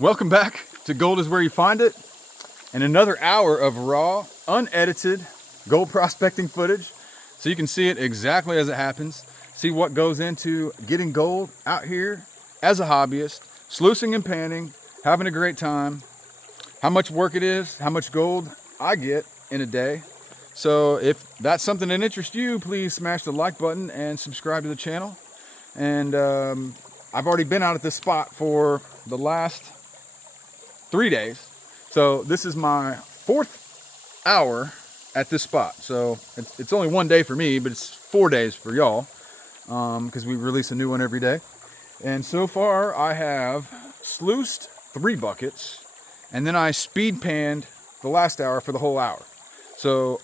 Welcome back to Gold is Where You Find It, and another hour of raw, unedited gold prospecting footage, so you can see it exactly as it happens. See what goes into getting gold out here as a hobbyist, sluicing and panning, having a great time, how much work it is, how much gold I get in a day. So if that's something that interests you, please smash the like button and subscribe to the channel. And I've already been out at this spot for the last 3 days. So this is my 4th hour at this spot. So it's only 1 day for me, but it's 4 days for y'all, because we release a new one every day. And so far I have sluiced 3 buckets, and then I speed panned the last hour for the whole hour. So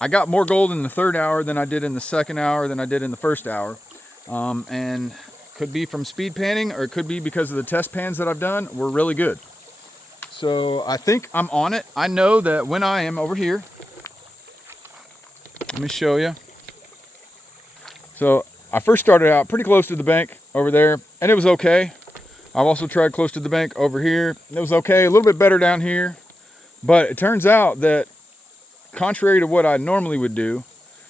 I got more gold in the 3rd hour than I did in the 2nd hour than I did in the 1st hour. And could be from speed panning, or it could be because of the test pans that I've done were really good. So I think I'm on it. I know that when I am over here, let me show you. So I first started out pretty close to the bank over there, and it was okay. I've also tried close to the bank over here, and it was okay. A little bit better down here. But it turns out that contrary to what I normally would do,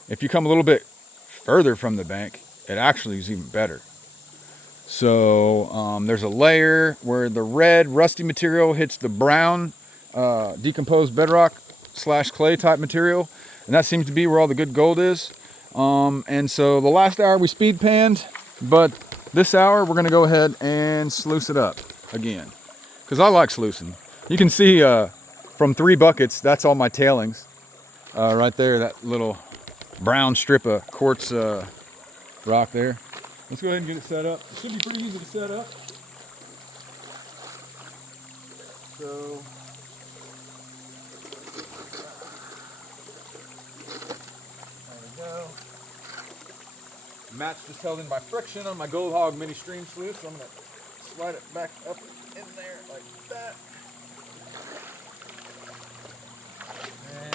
if you come a little bit further from the bank, it actually is even better. So there's a layer where the red rusty material hits the brown decomposed bedrock / clay type material, and that seems to be where all the good gold is. And so the last hour we speed panned, but this hour we're gonna go ahead and sluice it up again, because I like sluicing. You can see from 3 buckets, that's all my tailings right there, that little brown strip of quartz rock there. Let's go ahead and get it set up. It should be pretty easy to set up. So there we go. Mat's just held in by friction on my Gold Hog mini stream sluice, so I'm going to slide it back up in there like that. And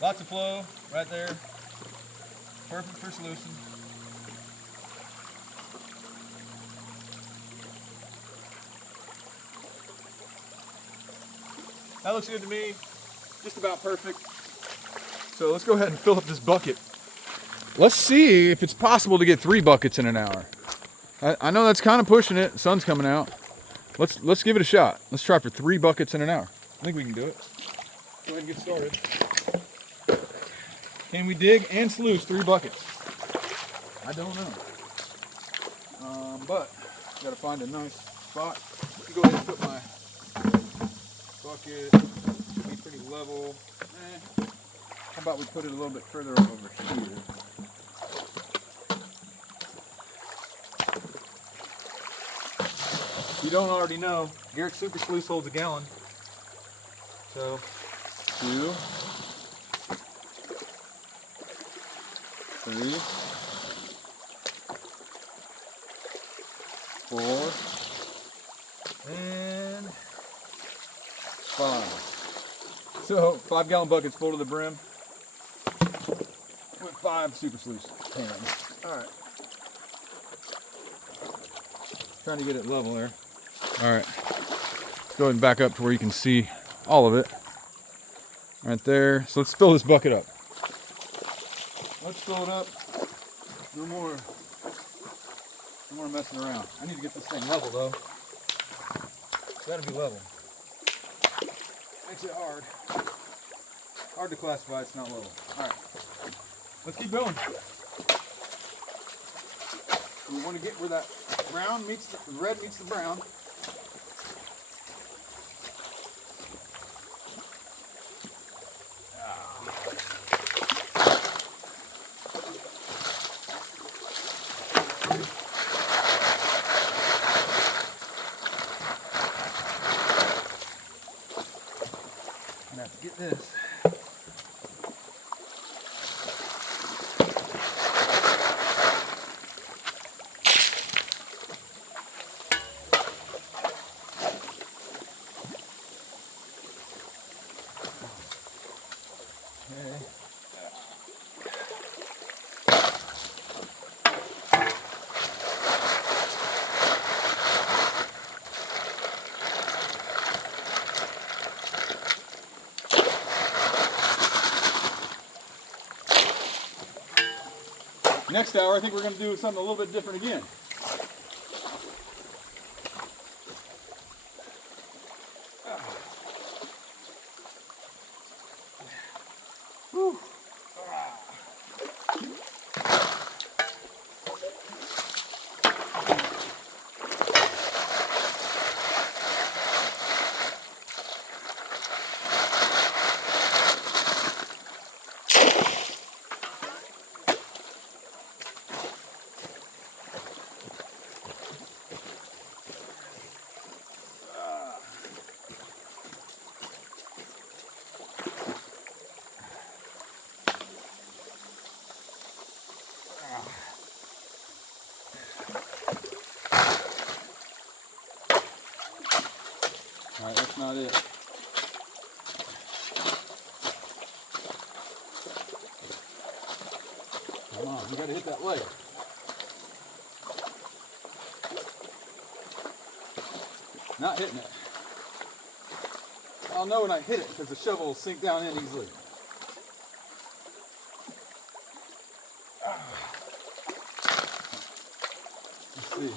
lots of flow right there. Perfect for sluicing. That looks good to me. Just about perfect. So let's go ahead and fill up this bucket. Let's see if it's possible to get 3 buckets in an hour. I know that's kind of pushing it. The sun's coming out. Let's give it a shot. Let's try for 3 buckets in an hour. I think we can do it. Go ahead and get started. Can we dig and sluice 3 buckets? I don't know. But gotta find a nice spot. Let me go ahead and put my bucket. Should be pretty level. How about we put it a little bit further over here? If you don't already know, Garrett's Super Sluice holds a gallon. So 2, 3, 4, and 5. So 5-gallon buckets full to the brim with 5 Super Sluice pans. All right. Trying to get it level there. All right. Let's go ahead and back up to where you can see all of it. Right there. So let's fill this bucket up. Let's fill it up. No more messing around. I need to get this thing level though. It's gotta be level. Makes it hard. Hard to classify, it's not level. Alright. Let's keep going. We want to get where that brown meets the red meets the brown. I'm gonna have to get this. Next hour, I think we're going to do something a little bit different again. Whew. All right, that's not it. Come on, you gotta hit that leg. Not hitting it. I'll know when I hit it because the shovel will sink down in easily. Let's see.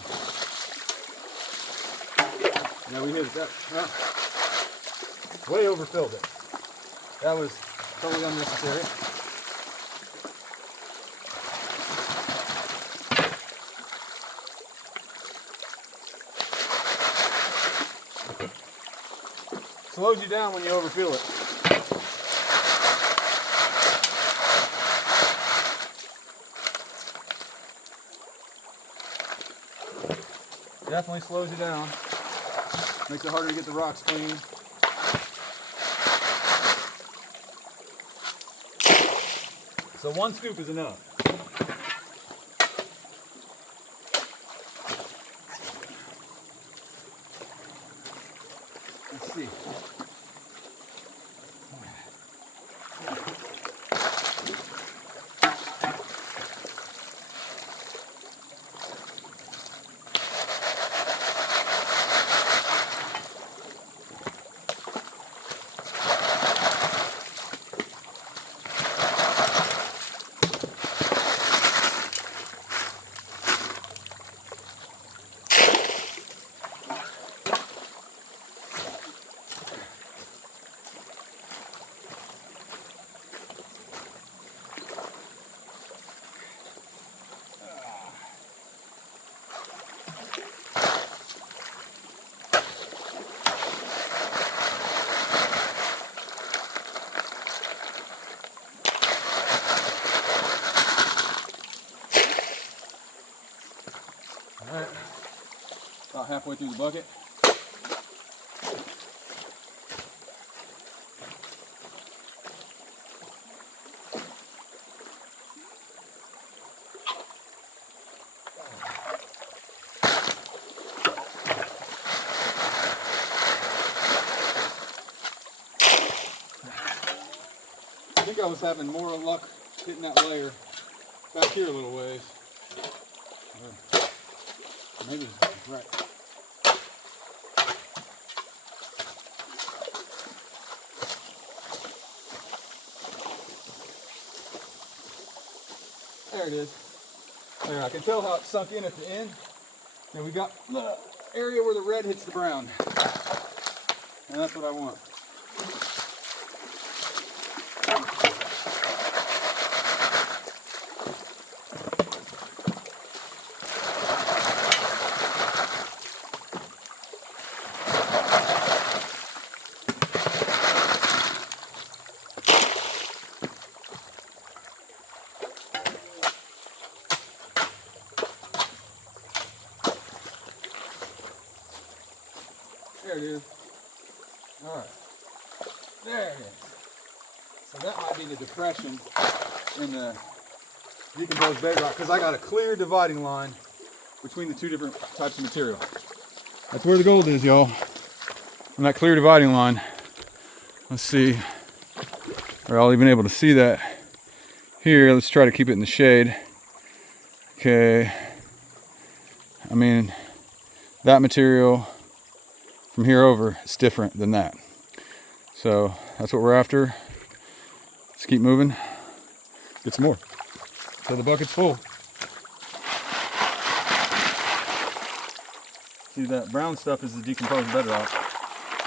Yeah, we hit it. That way overfilled it. That was totally unnecessary. Slows you down when you overfill it. Definitely slows you down. Makes it harder to get the rocks clean. So one scoop is enough. Let's see. Alright, about halfway through the bucket. I think I was having more luck hitting that layer back here a little ways. Maybe it's right. There it is. There, I can tell how it sunk in at the end. And we got the area where the red hits the brown. And that's what I want. There it is. All right. There it is. So that might be the depression in the decomposed bedrock because I got a clear dividing line between the two different types of material. That's where the gold is, y'all. On that clear dividing line. Let's see. We're all even able to see that here. Let's try to keep it in the shade. Okay. I mean, that material from here over is different than that. So that's what we're after. Let's keep moving. Get some more. So the bucket's full. See, that brown stuff is the decomposed bedrock.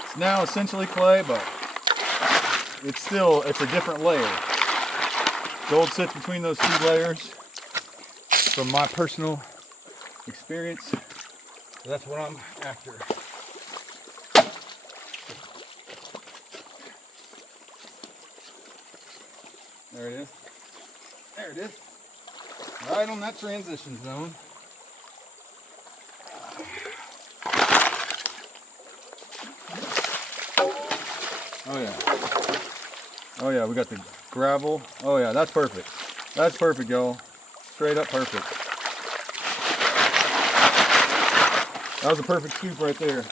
It's now essentially clay, but it's a different layer. Gold sits between those two layers from my personal experience. That's what I'm after. There it is. There it is. Right on that transition zone. Oh yeah. Oh yeah, we got the gravel. Oh yeah, that's perfect. That's perfect, y'all. Straight up perfect. That was a perfect scoop right there.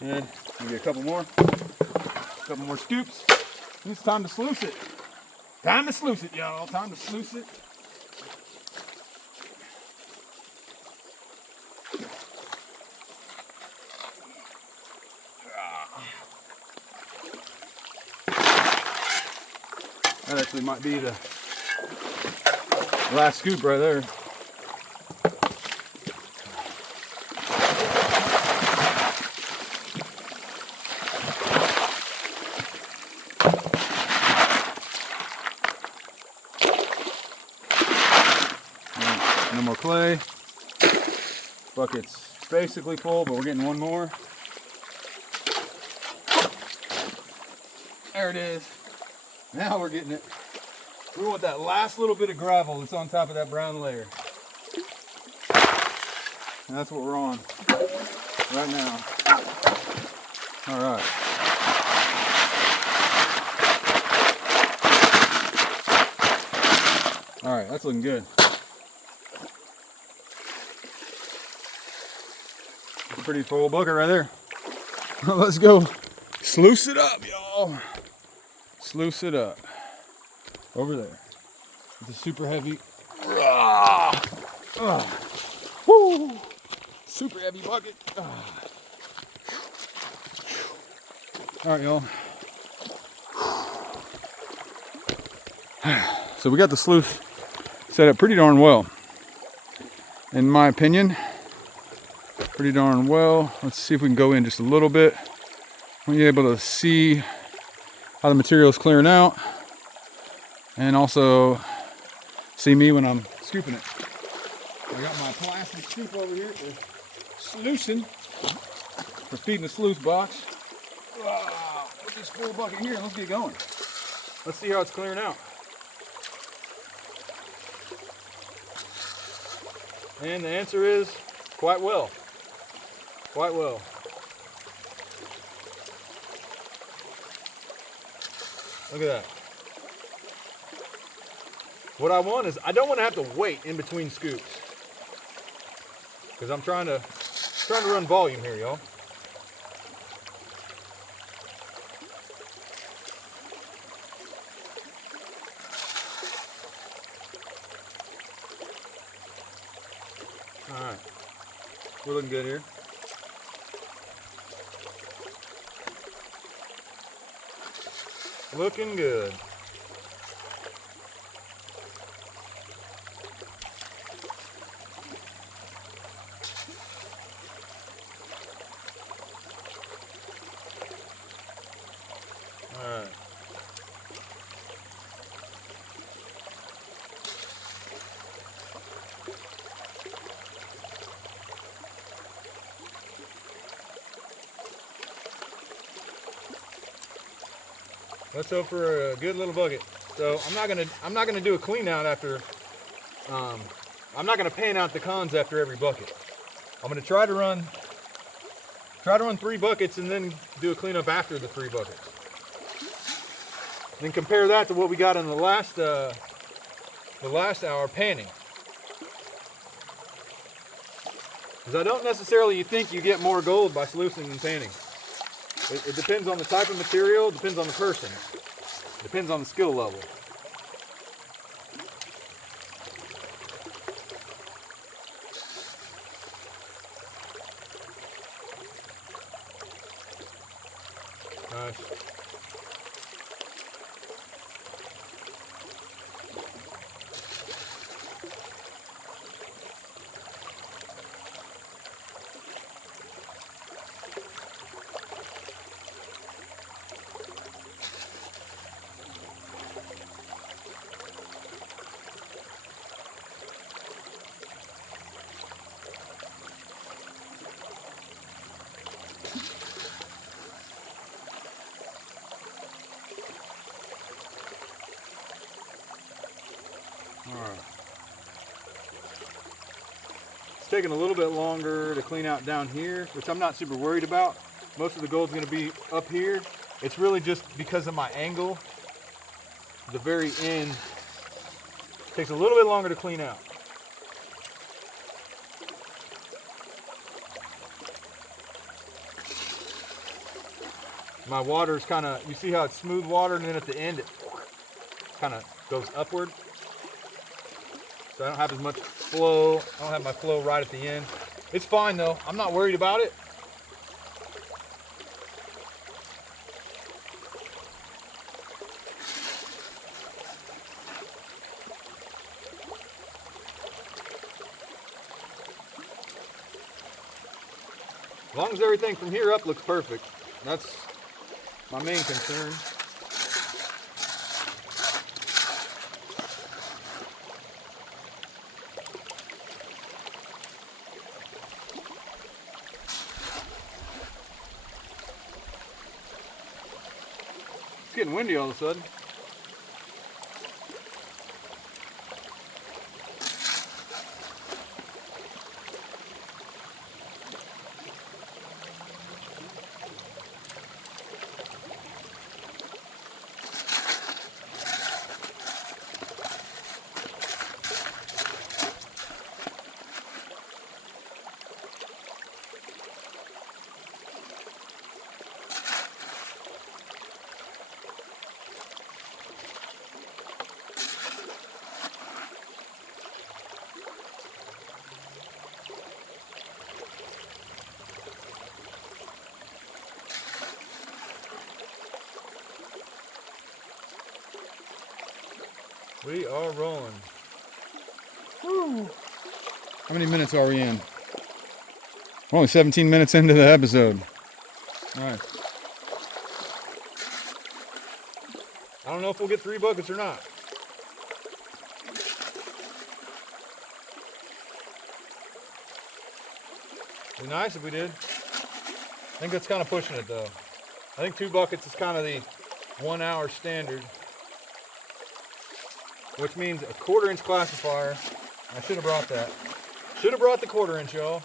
And maybe a couple more scoops. It's time to sluice it. Time to sluice it, y'all. Time to sluice it. That actually might be the last scoop right there. No more clay. Bucket's basically full, but we're getting one more. There it is. Now we're getting it. We want that last little bit of gravel that's on top of that brown layer. And that's what we're on right now. All right. All right, that's looking good. That's a pretty full bucket right there. Let's go sluice it up, y'all. Sluice it up. Over there. With a super heavy. Woo! Super heavy bucket. Alright, y'all. So we got the sluice set up pretty darn well. In my opinion. Pretty darn well. Let's see if we can go in just a little bit. We'll be able to see how the material is clearing out. And also see me when I'm scooping it. I got my plastic scoop over here for sluicing, for feeding the sluice box. Put this full bucket here and let's get going. Let's see how it's clearing out. And the answer is quite well. Quite well. Look at that. What I want is, I don't want to have to wait in between scoops, because I'm trying to run volume here, y'all. All right, we're looking good here. Looking good. All right. Let's hope for a good little bucket. So I'm not gonna do a clean out after. I'm not gonna pan out the cons after every bucket. I'm gonna try to run 3 buckets and then do a cleanup after the 3 buckets. Then compare that to what we got in the last hour panning. Because I don't necessarily think you get more gold by sluicing than panning. It depends on the type of material, depends on the person, depends on the skill level. Nice. Alright. It's taking a little bit longer to clean out down here, which I'm not super worried about. Most of the gold's going to be up here. It's really just because of my angle. The very end takes a little bit longer to clean out. My water's kind of, you see how it's smooth water, and then at the end it kind of goes upward. So I don't have as much flow. I don't have my flow right at the end. It's fine though. I'm not worried about it. As long as everything from here up looks perfect. That's my main concern. It's getting windy all of a sudden. We are rolling. Woo. How many minutes are we in? We're only 17 minutes into the episode. All right. I don't know if we'll get 3 buckets or not. It'd be nice if we did. I think that's kind of pushing it though. I think 2 buckets is kind of the 1 hour standard, which means a 1/4 inch classifier. I should have brought that. Should have brought the 1/4 inch, y'all.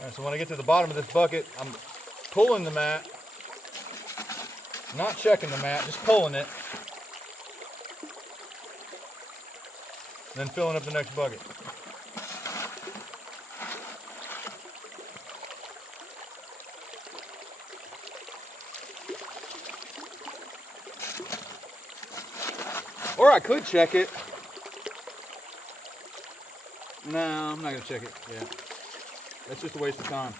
Alright, so when I get to the bottom of this bucket, I'm pulling the mat, not checking the mat, just pulling it, then filling up the next bucket. Or I could check it. No, I'm not going to check it yet. That's just a waste of time.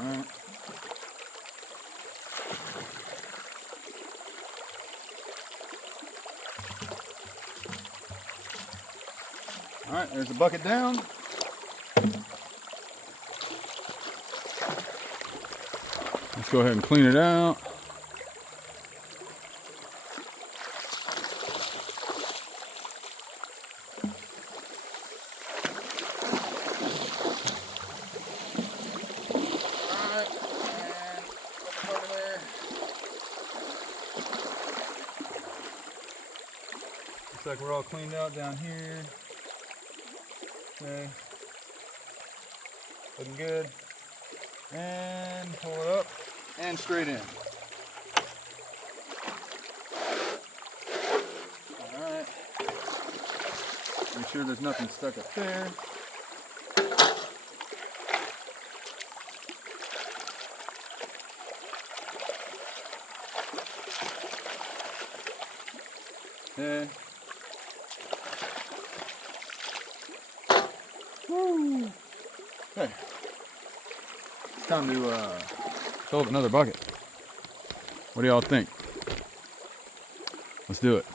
Alright. Alright, there's the bucket down. Let's go ahead and clean it out. Looks like we're all cleaned out down here. Okay. Looking good. And pull it up and straight in. Alright. Make sure there's nothing stuck up there. Okay. Woo. Okay. It's time to fill up another bucket. What do y'all think? Let's do it.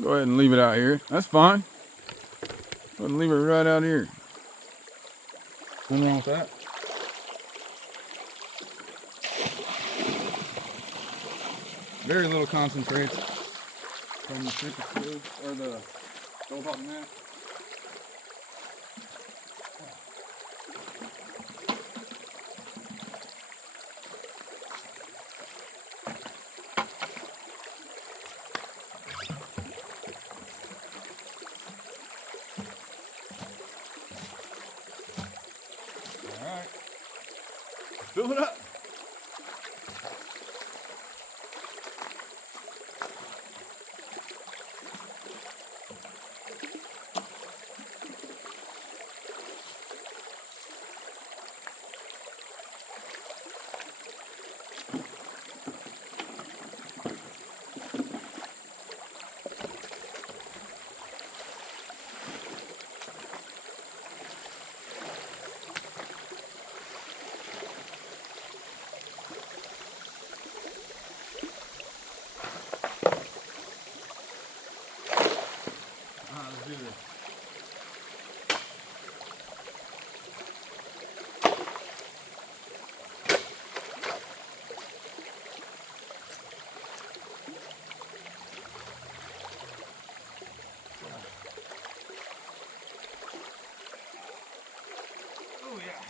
Go ahead and leave it out here. That's fine. Go ahead and leave it right out here. Nothing wrong with that. Very little concentrates from the super glue or the gold hot mat. All right, fill it up. Let's do this. Oh yeah.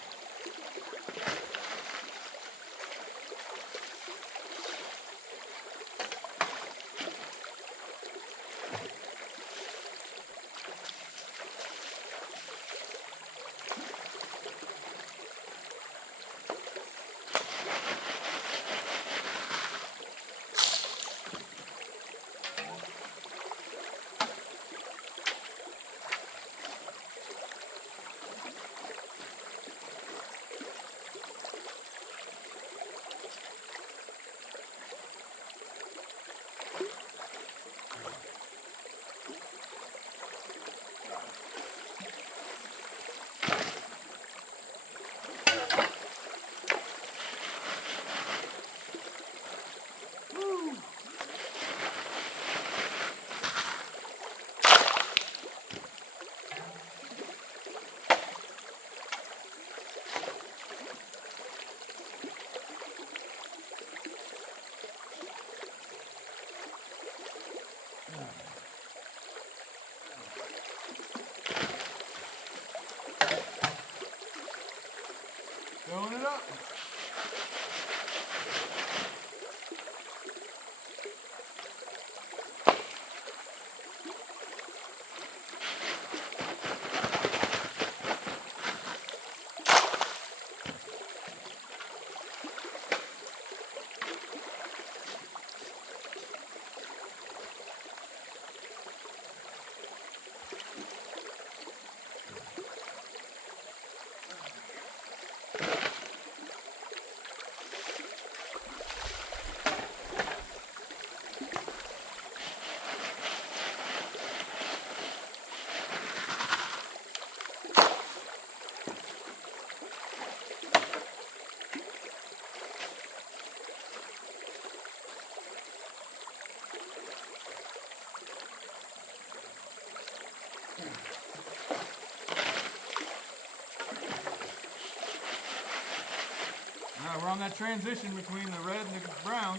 that transition between the red and the brown.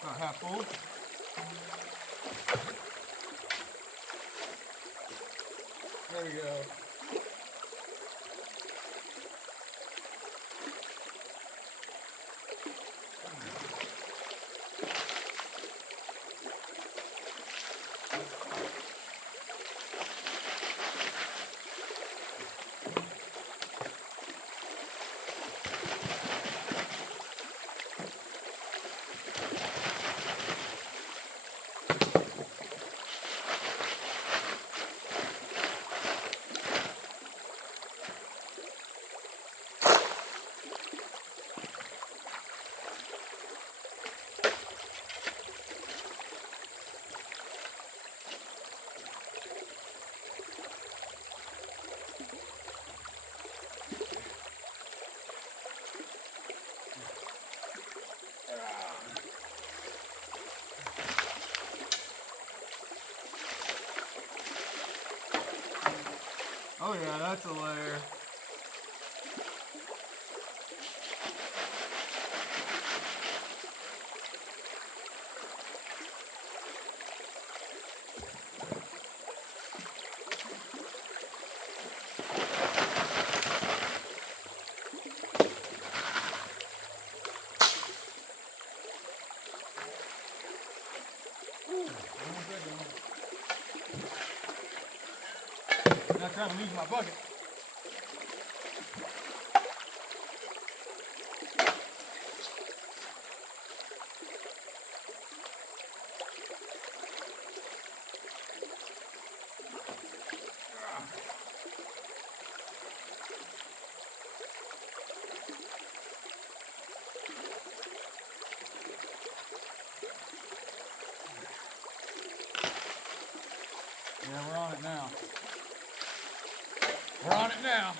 About half full. There we go. Oh yeah, that's a layer. Not trying to lose my bucket. Yeah, we're on it now. We're on it now.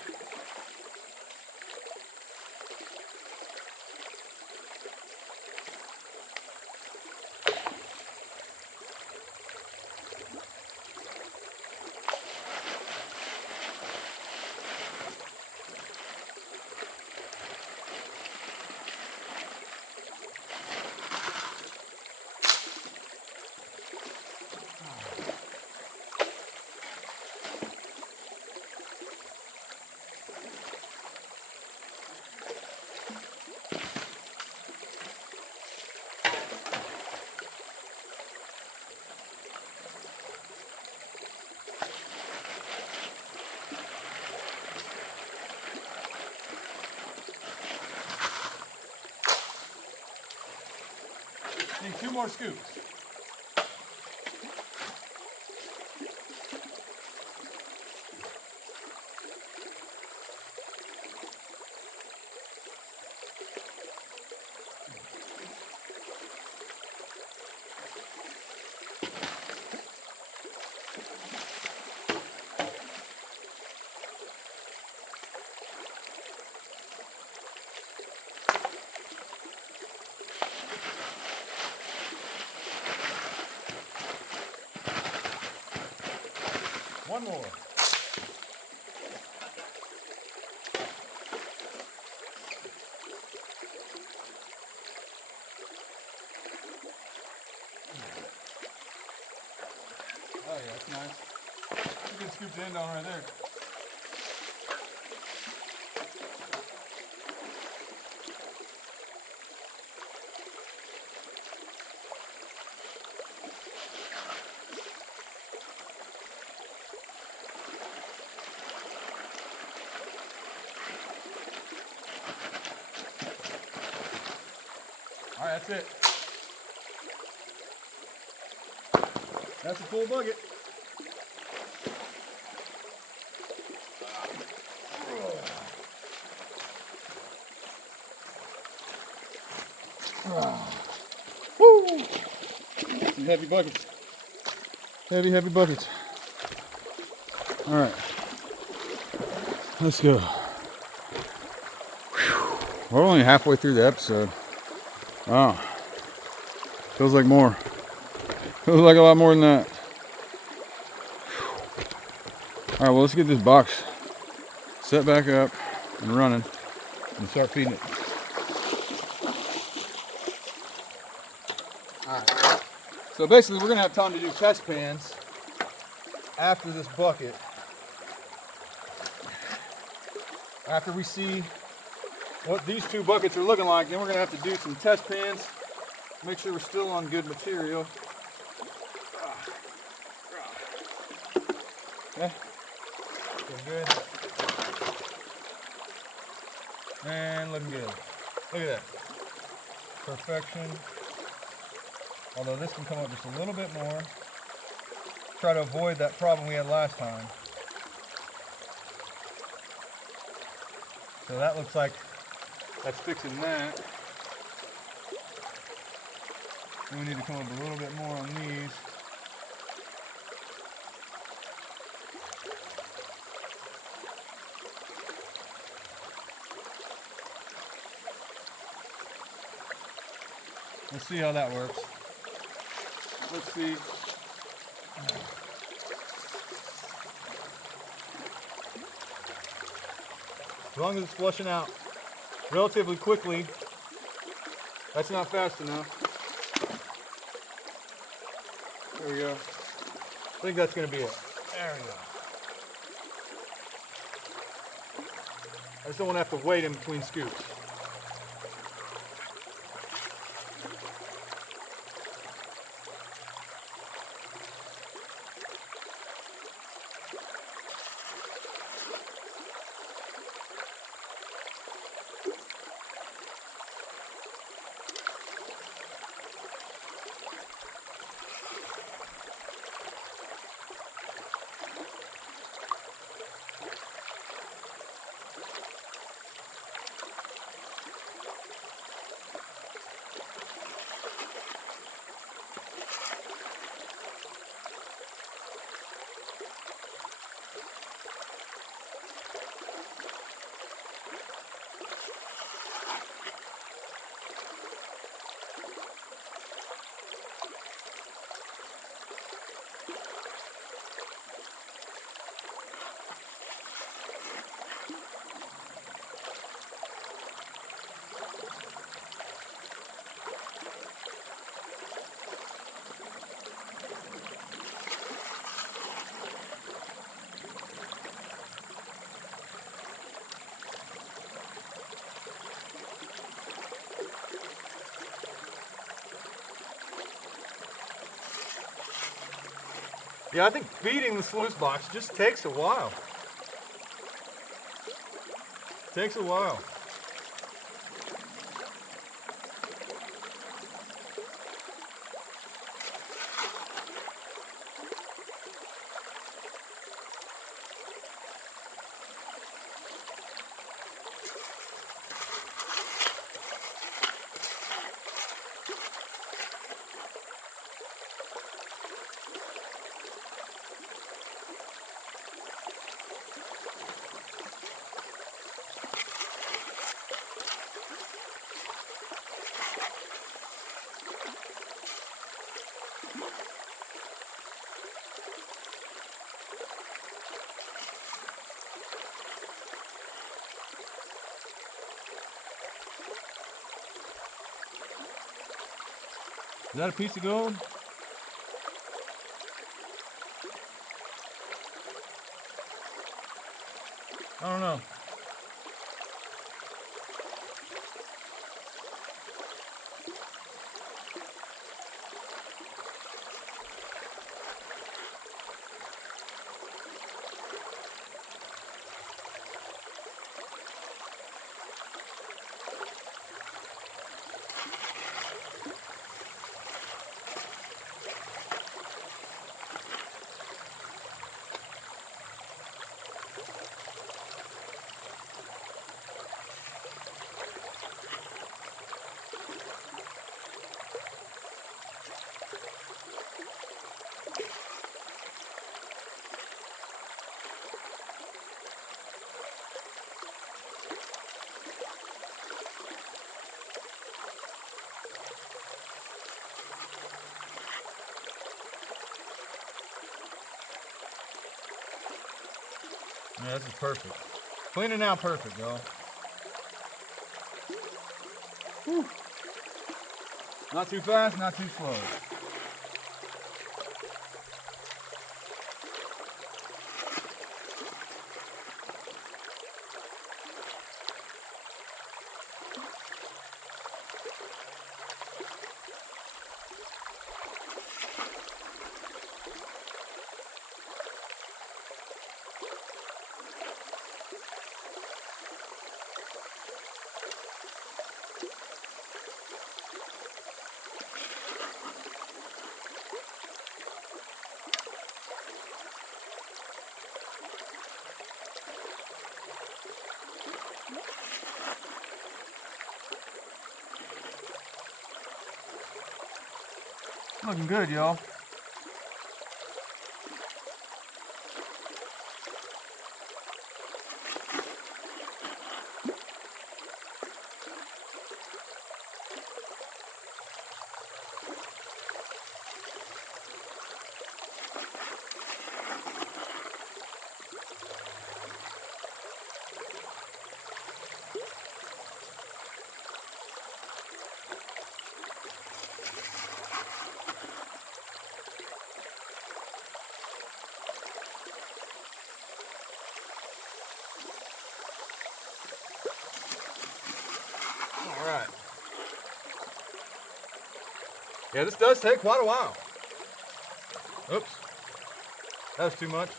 Need 2 more scoops. One more. scoop the end on right there. All right, that's it. That's a full bucket. Woo! Some heavy buckets. Heavy, heavy buckets. All right, let's go. Whew. We're only halfway through the episode. Wow. Feels like more. Feels like a lot more than that. All right, well, let's get this box set back up and running and start feeding it. All right. So basically, we're gonna have time to do test pans after this bucket. After we see what these two buckets are looking like, then we're gonna have to do some test pans. Make sure we're still on good material. Okay. Looking good. And looking good. Look at that. Perfection. Although this can come up just a little bit more. Try to avoid that problem we had last time. So that looks like that's fixing that. We need to come up a little bit more on these. Let's see how that works. Let's see. As long as it's flushing out relatively quickly, that's not fast enough. There we go. I think that's going to be it. There we go. I just don't want to have to wait in between scoops. Yeah, I think feeding the sluice box just takes a while. Takes a while. Is that a piece of gold? I don't know. Yeah, this is perfect. Cleaning out perfect, y'all. Not too fast, not too slow. Looking good, y'all. All right. Yeah, this does take quite a while. Oops. That was too much.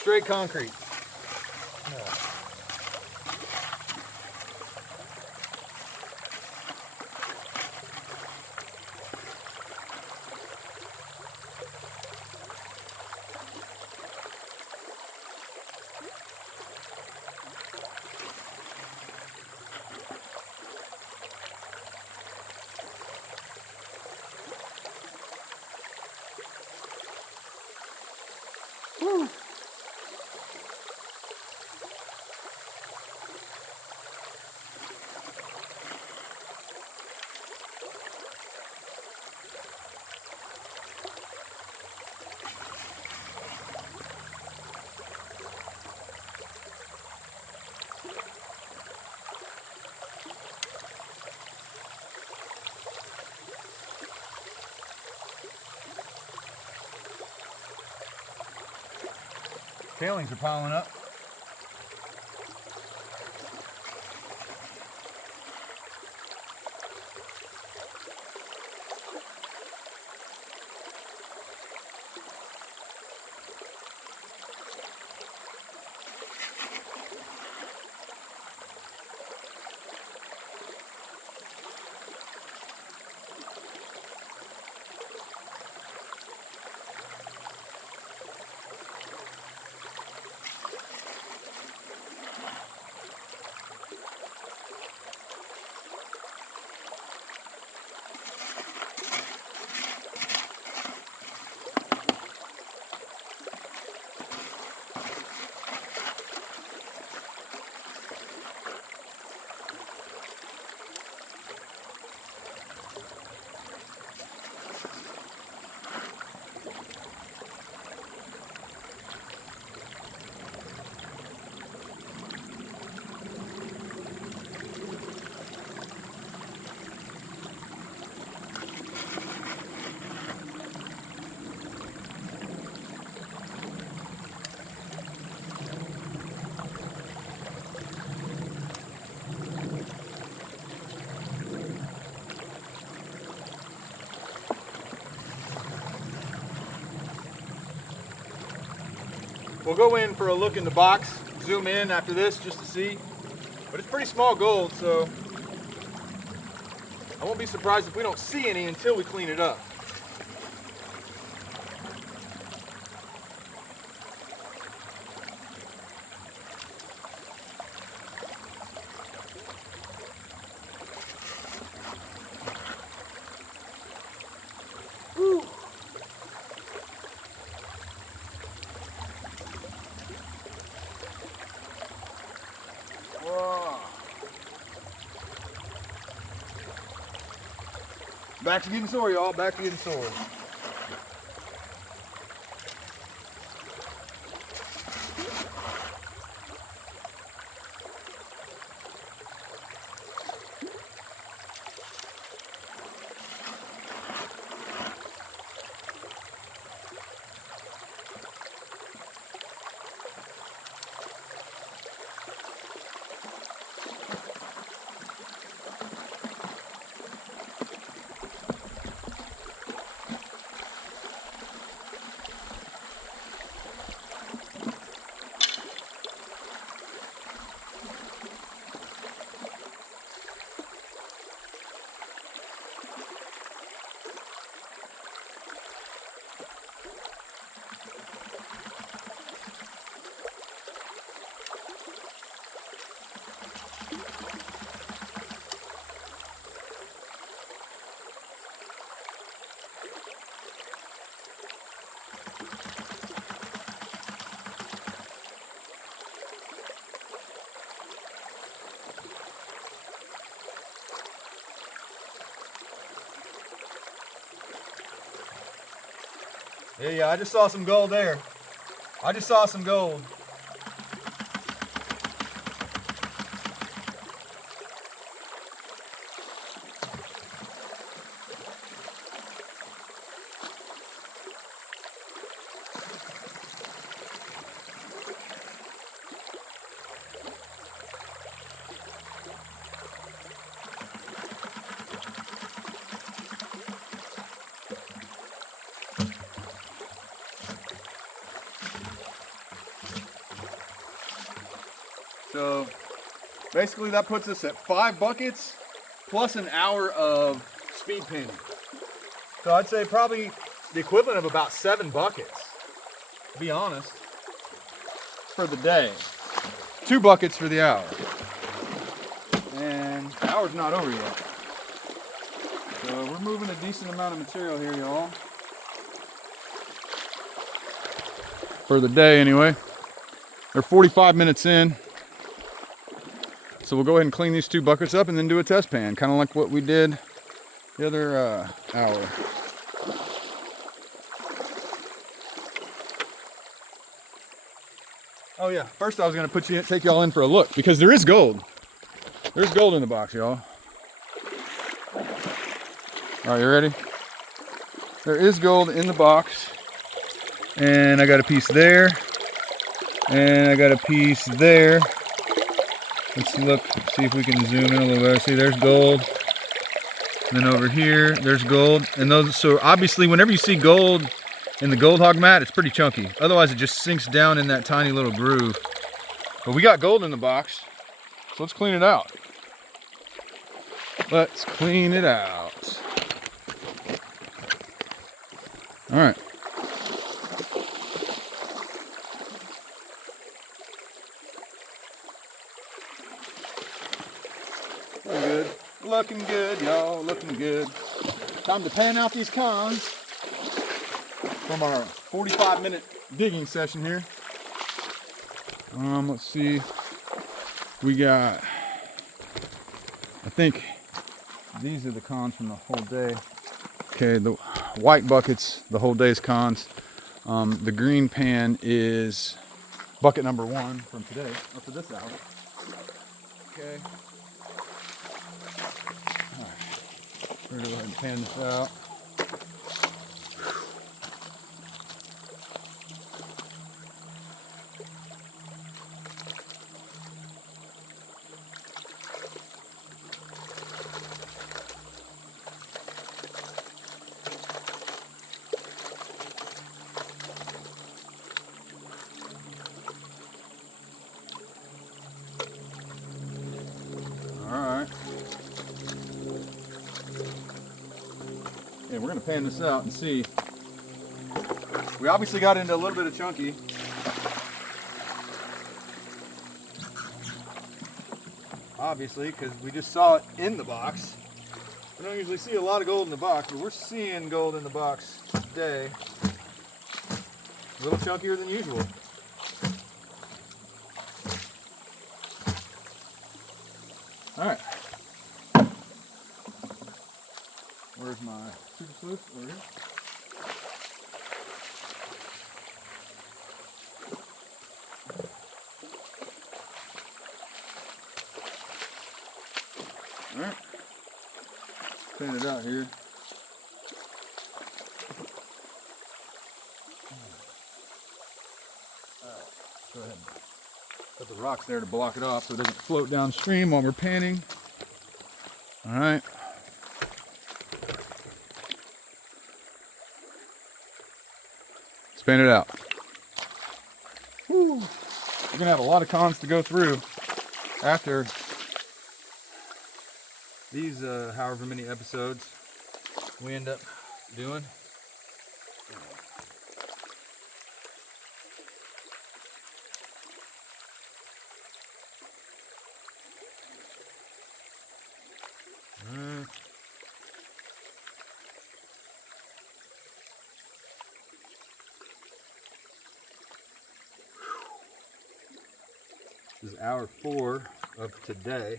Straight concrete. Woo. Tailings are piling up. We'll go in for a look in the box, zoom in after this just to see. But it's pretty small gold, so I won't be surprised if we don't see any until we clean it up. Woo. Whoa. Back to getting sore, y'all. Back to getting sore. Yeah, I just saw some gold there. I just saw some gold. So basically that puts us at 5 buckets plus an hour of speed painting. So I'd say probably the equivalent of about 7 buckets, to be honest, for the day. 2 buckets for the hour. And the hour's not over yet. So we're moving a decent amount of material here, y'all. For the day anyway. They're 45 minutes in. So we'll go ahead and clean these 2 buckets up and then do a test pan, kind of like what we did the other hour. Oh yeah, first I was gonna take y'all in for a look because there is gold. There's gold in the box, y'all. All right, you ready? There is gold in the box, and I got a piece there, and I got a piece there. Let's look, see if we can zoom in a little better. See, there's gold. And then over here, there's gold. And those, so obviously, whenever you see gold in the gold hog mat, it's pretty chunky. Otherwise, it just sinks down in that tiny little groove. But we got gold in the box, so let's clean it out. Let's clean it out. All right. Looking good, y'all, looking good. Time to pan out these cons from our 45-minute digging session here. Let's see. We got, I think these are the cons from the whole day. Okay, the white buckets, the whole day's cons. The green pan is bucket number 1 from today, or for this hour. Okay. We're going to go ahead and pan this out. gonna pan this out and see. We obviously got into a little bit of chunky. Obviously, because we just saw it in the box. We don't usually see a lot of gold in the box, but we're seeing gold in the box today. A little chunkier than usual. All right. Where's my super sluice? Over here. All right. Clean it out here. Go ahead and put the rocks there to block it off so it doesn't float downstream while we're panning. All right. Let's pan it out. Woo. We're gonna have a lot of cons to go through after these however many episodes we end up doing. This is hour 4 of today.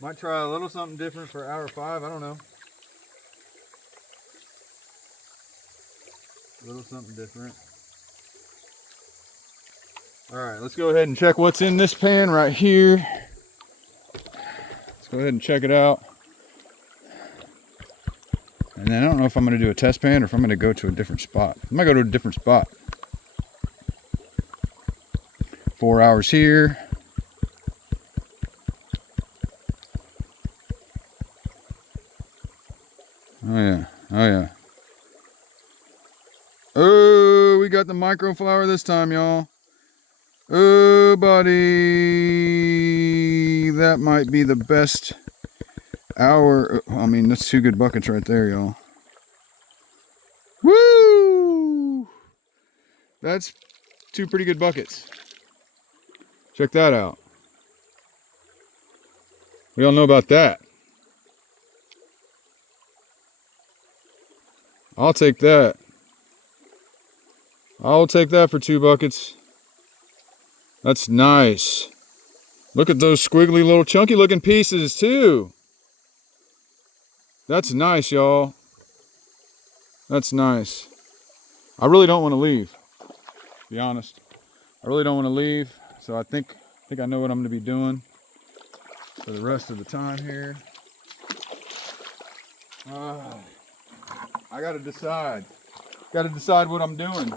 Might try a little something different for hour 5, I don't know. A little something different. All right, let's go ahead and check what's in this pan right here. Let's go ahead and check it out. And then I don't know if I'm gonna do a test pan or if I'm gonna go to a different spot. I might go to a different spot. 4 hours here. Oh yeah, oh yeah. Oh, we got the microflower this time, y'all. Oh, buddy. That might be the best hour. I mean, that's 2 good buckets right there, y'all. Woo! That's 2 pretty good buckets. Check that out. We all know about that. I'll take that. I'll take that for 2 buckets. That's nice. Look at those squiggly little chunky looking pieces too. That's nice, y'all. That's nice. I really don't want to leave, to be honest. I really don't want to leave. So I think I know what I'm going to be doing for the rest of the time here. I got to decide. Got to decide what I'm doing.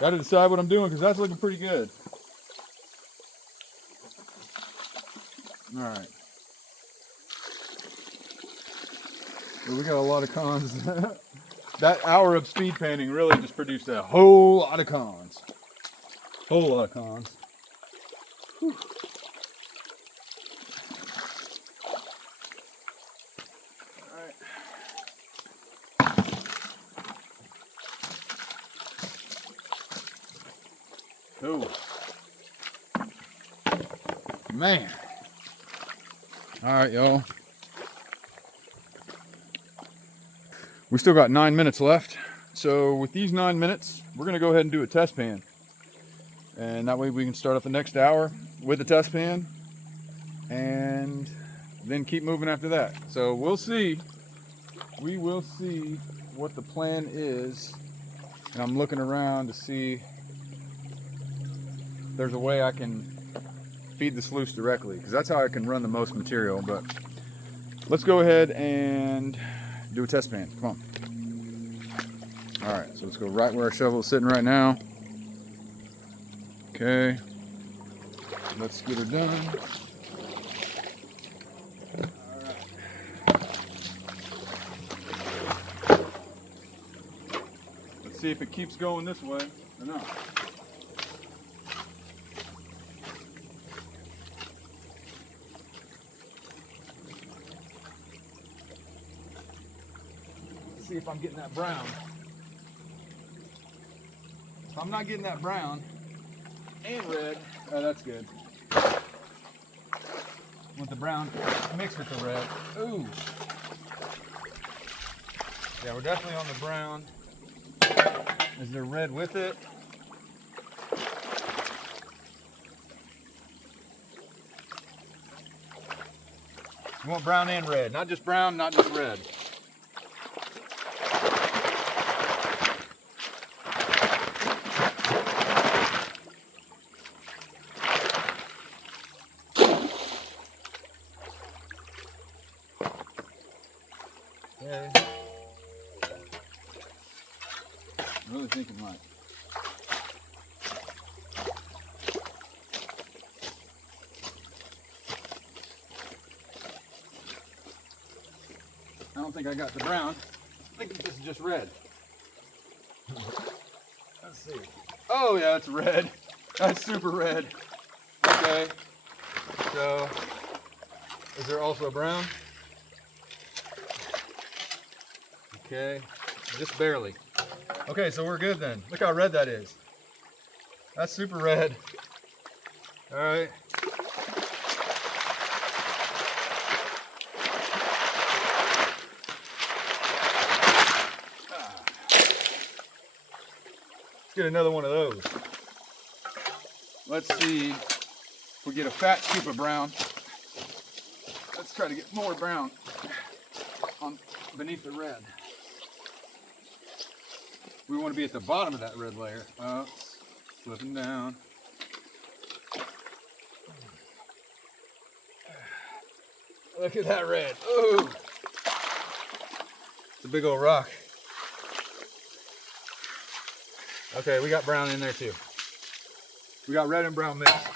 Got to decide what I'm doing because that's looking pretty good. All right. Well, we got a lot of cons. That hour of speed painting really just produced a whole lot of cons. Whole lot of cons. Whew. Oh, man. All right, y'all. We still got 9 minutes left. So with these 9 minutes, we're gonna go ahead and do a test pan. And that way we can start up the next hour with a test pan and then keep moving after that. So we'll see. We will see what the plan is. And I'm looking around to see there's a way I can feed the sluice directly, because that's how I can run the most material. But let's go ahead and do a test pan. Come on. All right, so let's go right where our shovel is sitting right now. Okay, let's get her done. see if it keeps going this way or not. Let's see if I'm getting that brown. If I'm not getting that brown and red, oh, that's good. Want the brown mixed with the red. Ooh. Yeah, we're definitely on the brown. Is there red with it? You want brown and red, not just brown, not just red. Okay. I'm really thinking like. I don't think I got the brown. I think this is just red. Let's see. Oh yeah, it's red. That's super red. Okay. So, is there also brown? Okay, just barely. Okay, so we're good then. Look how red that is. That's super red. All right. Let's get another one of those. Let's see if we get a fat scoop of brown. Let's try to get more brown on beneath the red. We want to be at the bottom of that red layer. Slipping down. Look at that red. Ooh. It's a big old rock. Okay, we got brown in there too. We got red and brown mixed.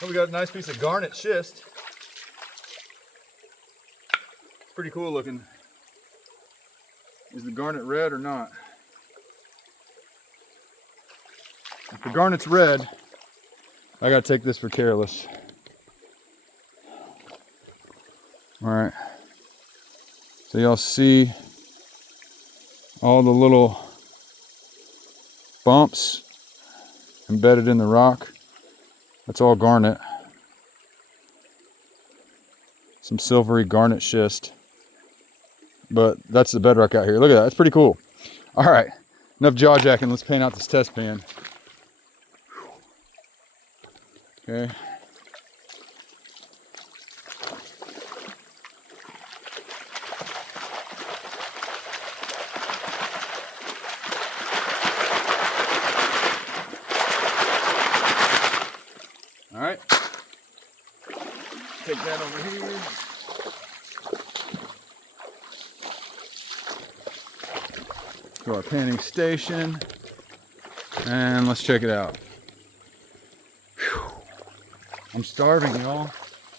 Oh, we got a nice piece of garnet schist. Pretty cool looking. Is the garnet red or not? If the garnet's red, I gotta take this for careless. All right. So y'all see all the little bumps embedded in the rock. That's all garnet. Some silvery garnet schist. But that's the bedrock out here. Look at that, that's pretty cool. All right, enough jaw jacking. Let's paint out this test pan. Okay. All right. Take that over here. To our panning station. And let's check it out. Whew. I'm starving, y'all.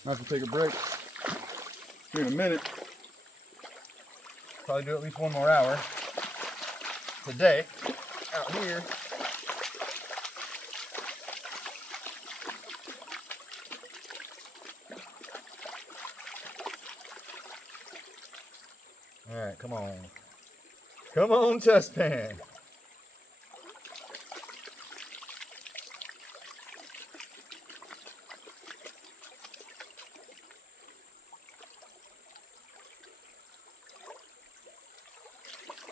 I have to take a break here in a minute. Probably do at least one more hour today out here. All right, come on. Come on, test pan.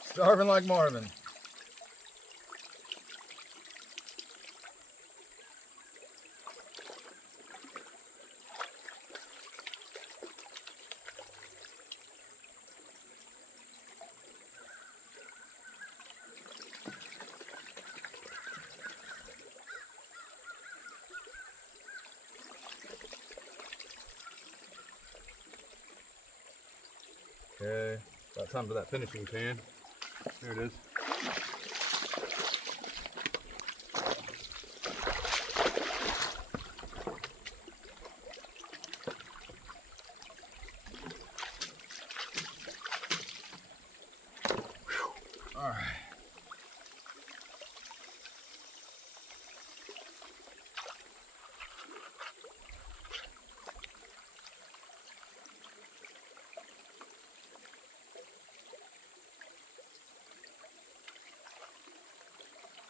Starving like Marvin. Okay, about time for that finishing pan. There it is.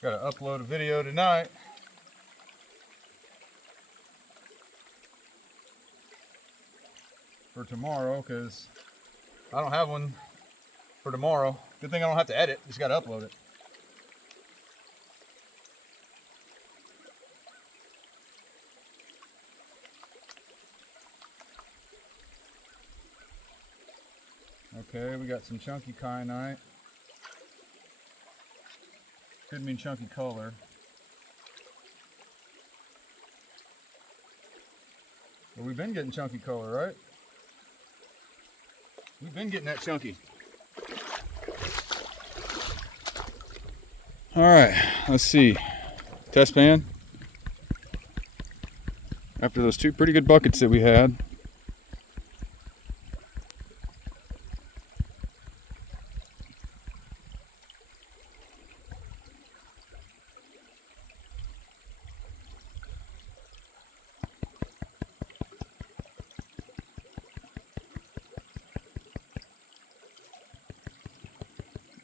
Got to upload a video tonight. For tomorrow, because I don't have one for tomorrow. Good thing I don't have to edit, just got to upload it. Okay, we got some chunky kyanite. Could mean chunky color. But we've been getting chunky color, right? We've been getting that chunky. All right, let's see. Test pan. After those two pretty good buckets that we had.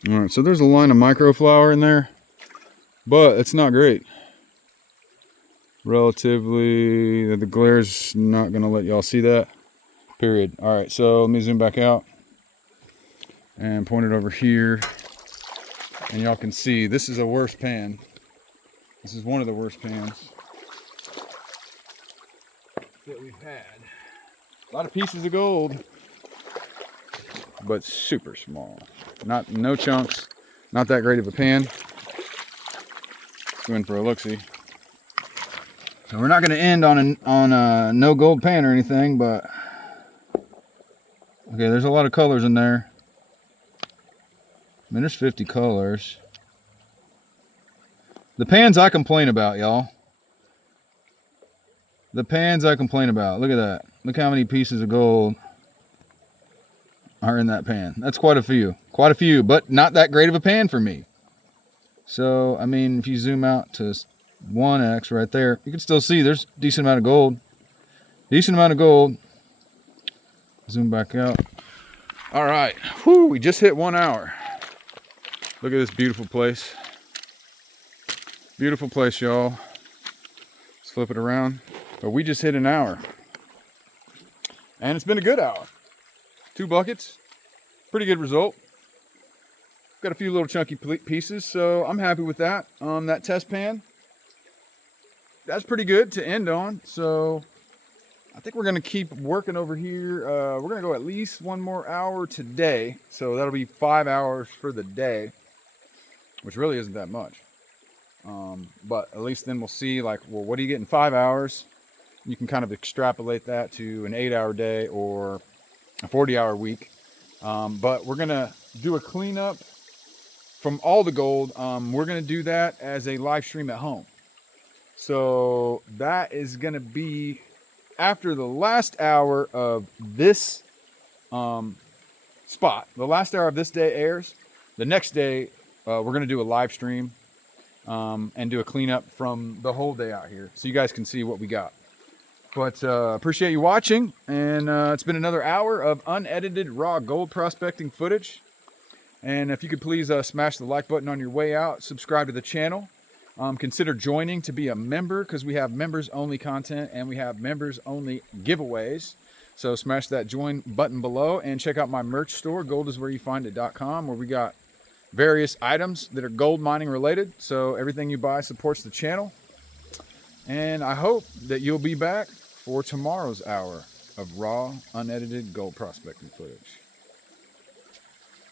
All right, so there's a line of microflower in there, but it's not great. Relatively, the glare's not gonna let y'all see that, period. All right, so let me zoom back out and point it over here, and y'all can see this is a worse pan. This is one of the worst pans that we've had. A lot of pieces of gold, but super small. No chunks, not that great of a pan. Going for a look-see. So we're not going to end on a no gold pan or anything, but okay, there's a lot of colors in there. I mean, there's 50 colors. The pans I complain about, y'all. The pans I complain about. Look at that. Look how many pieces of gold are in that pan. That's quite a few. Quite a few, but not that great of a pan for me. So, I mean, if you zoom out to 1x right there, you can still see there's a decent amount of gold. Decent amount of gold. Zoom back out. All right. Whew, we just hit 1 hour. Look at this beautiful place. Beautiful place, y'all. Let's flip it around. But we just hit an hour. And it's been a good hour. 2 buckets. Pretty good result. Got a few little chunky pieces, so I'm happy with that. That test pan, that's pretty good to end on. So I think we're going to keep working over here. We're going to go at least 1 more hour today. So that'll be 5 hours for the day, which really isn't that much. But at least then we'll see, like, well, what do you get in 5 hours? You can kind of extrapolate that to an 8-hour day or a 40-hour week. But we're going to do a cleanup from all the gold. We're going to do that as a live stream at home. So that is going to be after the last hour of this spot. The last hour of this day airs. The next day, we're going to do a live stream and do a cleanup from the whole day out here, so you guys can see what we got. But appreciate you watching, and it's been another hour of unedited raw gold prospecting footage. And if you could please smash the like button on your way out, subscribe to the channel, consider joining to be a member, because we have members only content and we have members only giveaways. So smash that join button below and check out my merch store, goldiswhereyoufind.com, where we got various items that are gold mining related. So everything you buy supports the channel. And I hope that you'll be back for tomorrow's hour of raw, unedited gold prospecting footage.